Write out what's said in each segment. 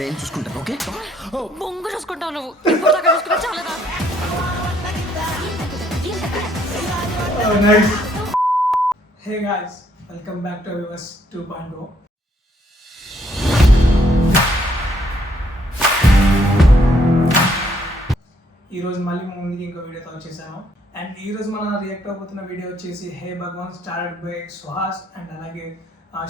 నేను చూసుకుంటాను. ఓకే, బొంగు చూసుకుంటావు నువ్వు. ఇప్పుడు దాకా చూసుకున్నా చాలదా? Hey guys, welcome back to Viewers 2.0. ఈ రోజు మళ్ళీ ముందుకి ఇంకో వీడియోతో వచ్చేసాను. అండ్ ఈ రోజు మనం రియాక్ట్ అవబోతున్న వీడియో వచ్చేసి హే భగవాన్ స్టార్టెడ్ బై సుహాస్ అండ్ అలాగే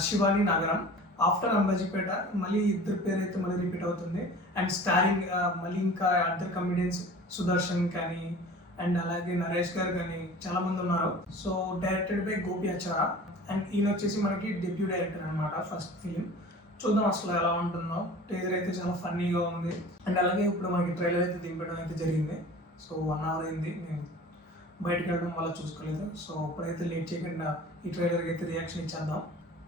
శివాని నాగరం. ఆఫ్టర్ అంబాజీపేట మళ్ళీ ఇద్దరు పేరు అయితే మళ్ళీ రిపీట్ అవుతుంది. అండ్ స్టారింగ్ మళ్ళీ ఇంకా అదర్ కమెడియన్స్ సుదర్శన్ కానీ అండ్ అలాగే నరేష్ గారు కానీ చాలా మంది ఉన్నారు. So directed by Gopi Achara. And ఈయన వచ్చేసి మనకి డెబ్యూ డైరెక్టర్ అనమాట, ఫస్ట్ ఫిలిం. చూద్దాం అసలు ఎలా ఉంటుందో. టీజర్ అయితే చాలా ఫన్నీగా ఉంది. అండ్ అలాగే ఇప్పుడు మనకి ట్రైలర్ అయితే దింపడం అయితే జరిగింది. సో 1 hour అయింది, నేను బయటకు వెళ్ళడం వల్ల చూసుకోలేదు. సో ఇప్పుడైతే లేట్ చేయకుండా ఈ ట్రైలర్కి అయితే రియాక్షన్ ఇచ్చేద్దాం.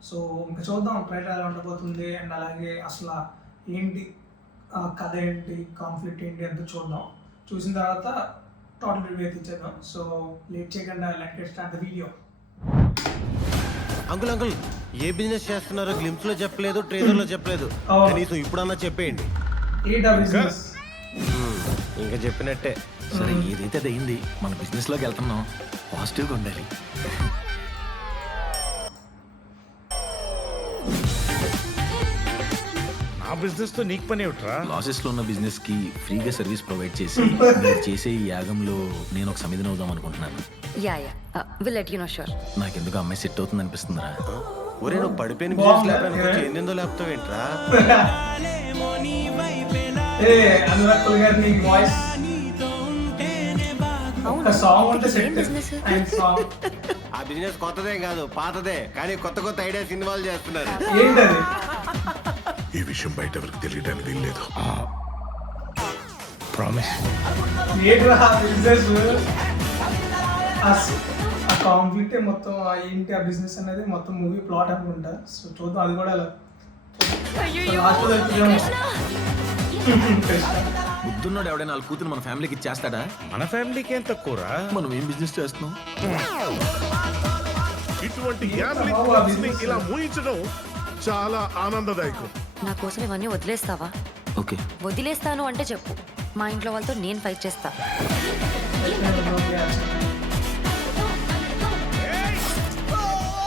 సో ఇంకా చూద్దాం ట్రైలర్ ఎలా ఉండబోతుంది అండ్ అలాగే అసలు ఏంటి కథ ఏంటి, కాన్ఫ్లిక్ట్ ఏంటి అంతా చూద్దాం. చూసిన తర్వాత టోటల్ రివ్యూ అయితే ఇచ్చేద్దాం. సో లేట్ చేయకుండా let get start the video. Uncle A business చేస్తున్నారో గ్లింప్స్ లో చెప్పలేదు, ట్రేజర్ లో చెప్పలేదు. కనీసం ఇప్పుడన్నా చెప్పేయండి. ఇంకా చెప్పినట్టే. సరే ఏదైతే అది అయింది, మన బిజినెస్ లోకి వెళ్తున్నాం, పాజిటివ్గా ఉండాలి. ఆ బిజినెస్ తో నీకు పని ఏమిట్రా? లాసెస్ లో ఉన్న బిజినెస్ కి ఫ్రీగా సర్వీస్ ప్రొవైడ్ చేసి మీరు చేసే ఈ యాగంలో నేను ఒక సమిధిని అవుదాం అనుకుంటున్నాను. Will let you know sure. నాకెందుకు అమ్మాయి సెట్ అవుతుంది అనిపిస్తుందిరా. ఒరే నువ్వు పడిపోయిన బిజినెస్ లేకపోతే ఏందో లేపుతావు ఏంట్రా? ఆ బిజినెస్ కొత్తదే కాదు, పాతదే, కానీ కొత్త కొత్త ఐడియాస్ ఇన్వాల్వ్ చేస్తున్నారు. ఈ విషయం బయట ఎవరికి తెలియడానికి వీల్లేదు. ప్రామిస్. ఆ కాన్ఫ్లిక్ట్ మొత్తం ఏంటి, ఆ బిజినెస్ అనేది మొత్తం మూవీ ప్లాట్ అనుకుంటా. సో చూద్దాం అది కూడా బుద్ధున్నాడు ఎవడైనా వాళ్ళ కూతురు మన ఫ్యామిలీకి ఇచ్చేస్తాడా? మన ఫ్యామిలీకి ఏం తక్కువరా? మనం ఏం బిజినెస్ చేస్తున్నాం? ఇటువంటి gambling clubs ని ఇలా మూయించడం చాలా ఆనందదాయకం. నా కోసం ఇవన్నీ వదిలేస్తావా? ఓకే, వదిలేస్తాను అంటే చెప్పు, మా ఇంట్లో వాళ్ళతో నేను ఫైట్ చేస్తా.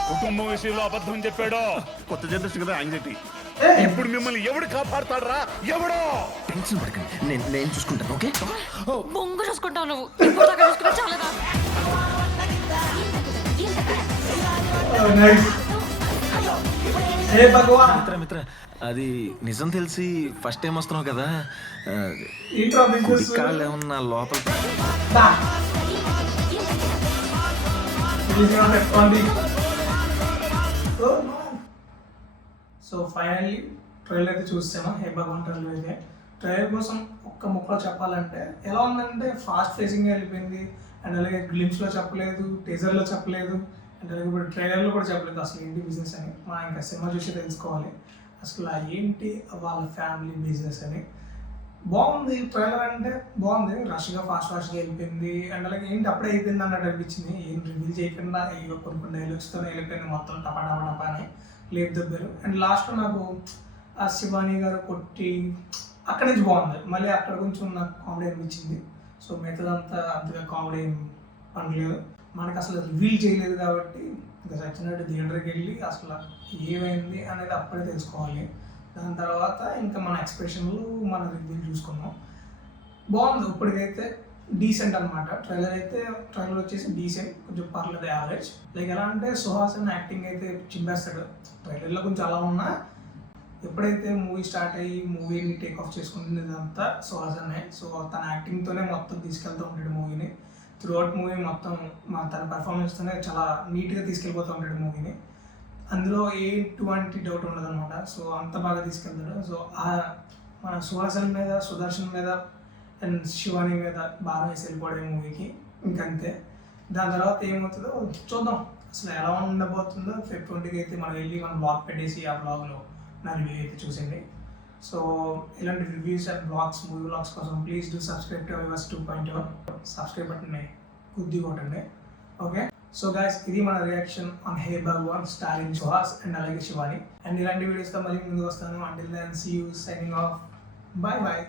కుటుంబం విషయంలో అబద్ధం చెప్పాడో కొత్త జనరేషన్ కదా యాంగ్జైటీ. ఇప్పుడు మిమ్మల్ని ఎవడు కాపాడుతాడరా? ఎవడో టెన్షన్ పడకండి, నేను చూసుకుంటాను. ఓకే, బొంగు చూసుకుంటావు నువ్వు. ఇప్పుడు దాకా చూసుకున్నా చాలదా? మిత్ర అది నిజం తెలిసి ఫస్ట్ టైం వస్తున్నావు కదా, కాళ్ళు ఏమన్నా లోపల. సో ఫైనల్లీ ట్రైలర్ అయితే చూస్తాను. హే భగవాన్ ట్రైలర్ అయితే. ట్రైలర్ కోసం ఒక్క ముక్కలో చెప్పాలంటే ఎలా ఉందంటే ఫాస్ట్ ఫేసింగ్ వెళ్ళిపోయింది. అండ్ అలాగే గ్లిమ్స్లో చెప్పలేదు, టీజర్లో చెప్పలేదు, అండ్ అలాగే ఇప్పుడు ట్రైలర్లో కూడా చెప్పలేదు అసలు ఏంటి బిజినెస్ అని. మనం ఇంకా సినిమా చూసి తెలుసుకోవాలి అసలు ఏంటి వాళ్ళ ఫ్యామిలీ బిజినెస్ అని. బాగుంది ట్రైలర్, అంటే బాగుంది. రష్గా ఫాస్ట్గా వెళ్ళిపోయింది. అండ్ అలాగే ఏంటి అప్పుడే అయిపోయింది అన్నట్టు అనిపించింది. ఏం రివీల్ చేయకుండా అయ్యో కొన్ని డైలాగ్స్తోనే వెళ్ళిపోయింది మొత్తం టపా అని లేపు దొబ్బారు. అండ్ లాస్ట్లో నాకు ఆ శివాని గారు కొట్టి అక్కడి నుంచి బాగుంది. మళ్ళీ అక్కడ కొంచెం నాకు కామెడీ అనిపించింది. సో మిగతాదంతా అంతగా కామెడీ ఏం పనిలేదు. మనకు అసలు రివీల్ చేయలేదు కాబట్టి ఇంకా చచ్చినట్టు థియేటర్కి వెళ్ళి అసలు ఏమైంది అనేది అప్పుడే తెలుసుకోవాలి. దాని తర్వాత ఇంకా మన ఎక్స్ప్రెషన్లు మన రివ్యూలు చూసుకున్నాం. బాగుంది ఇప్పటికైతే, డీసెంట్ అనమాట. ట్రైలర్ వచ్చేసి డీసెంట్, కొంచెం పర్లేదు, యావరేజ్. లైక్ ఎలా అంటే సుహాస్ అన్న యాక్టింగ్ అయితే చింపేస్తాడు. ట్రైలర్లో కొంచెం అలా ఉన్నా ఎప్పుడైతే మూవీ స్టార్ట్ అయ్యి మూవీని టేక్ ఆఫ్ చేసుకుంటున్నదంతా సుహాస్ అనే. సో తన యాక్టింగ్తోనే మొత్తం తీసుకెళ్తూ ఉంటాడు మూవీని. త్రూఅవుట్ మూవీ మొత్తం తన పర్ఫార్మెన్స్తోనే చాలా నీట్గా తీసుకెళ్ళిపోతూ ఉంటాడు మూవీని. అందులో ఎటువంటి డౌట్ ఉండదు అనమాట. సో అంత బాగా తీసుకెళ్తాడు. సో మన సుహాసన్ మీద, సుదర్శన్ మీద అండ్ శివాని మీద భారం వేసి వెళ్ళిపోవడం మూవీకి, ఇంకంతే. దాని తర్వాత ఏమవుతుందో చూద్దాం, అసలు ఎలా ఉండబోతుందో. Feb 20కి అయితే మనం వెళ్ళి మనం బ్లాగ్ పెట్టేసి ఆ బ్లాగ్లో నా రివ్యూ అయితే చూసింది. సో ఇలాంటి reviews and blogs, movie blogs కోసం please do subscribe to Viewers 2.0. Subscribe బటన్ని గుద్ది కొట్టండి. ఓకే, సో గాయస్ ఇది మన reaction on Hey Bhagawan starring Suhas and అలాగే శివాని. అండ్ ఇలాంటి వీడియోస్తో మళ్ళీ ముందుకు వస్తాను. Until then see you signing off. Bye bye.